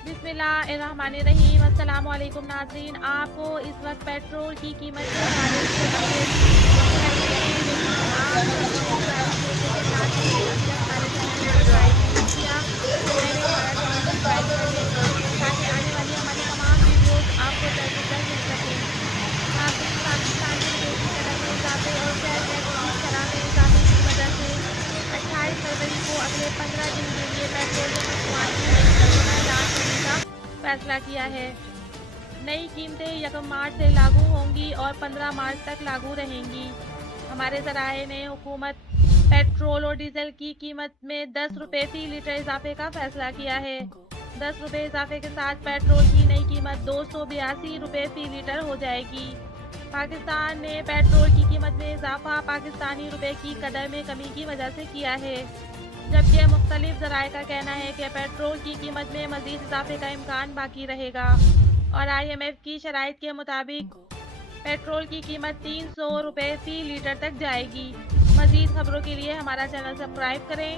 बिस्मिल्लाहिर्रहमानिर्रहीम। अस्सलाम वालेकुम नाज़रीन। आपको इस वक्त पेट्रोल की कीमत के बारे में अपडेट आप सबसे गुजारिश है कि नाज़रीन अभी तक हमारे चैनल को सब्सक्राइब नहीं किया तो पहले हमारा चैनल सब्सक्राइब कर लें ताकि आने वाली हमारी तमाम वीडियोस आपको दर मिल सकें। नाज़रीन, पाकिस्तान में विदेशी कदम में इजाफे और सेल टैक्स की शरह में इजाफे की वजह से 28 फरवरी को अगले 15 दिन के लिए पेट्रोलियम मसनूआत की नई कीमतें ऐलान करने का फैसला किया है। नई कीमतें 1 मार्च से लागू होंगी और 15 मार्च तक लागू रहेंगी। हमारे ज़राए ने हुकूमत पेट्रोल और डीजल की कीमत में 10 रुपये फी लीटर इजाफे का फैसला किया है। 10 रुपये इजाफे के साथ पेट्रोल की नई कीमत 282 रुपये फी लीटर हो जाएगी। पाकिस्तान ने पेट्रोल की कीमत में इजाफा पाकिस्तानी रुपए की कदर में कमी की वजह से किया है, जबकि मुख्तलिफ ज़राए का कहना है कि पेट्रोल की कीमत में मज़ीद इजाफे का इम्कान बाकी रहेगा और IMF की शराइत के मुताबिक पेट्रोल की कीमत 300 रुपये फी लीटर तक जाएगी। मज़ीद खबरों के लिए हमारा चैनल सब्सक्राइब करें।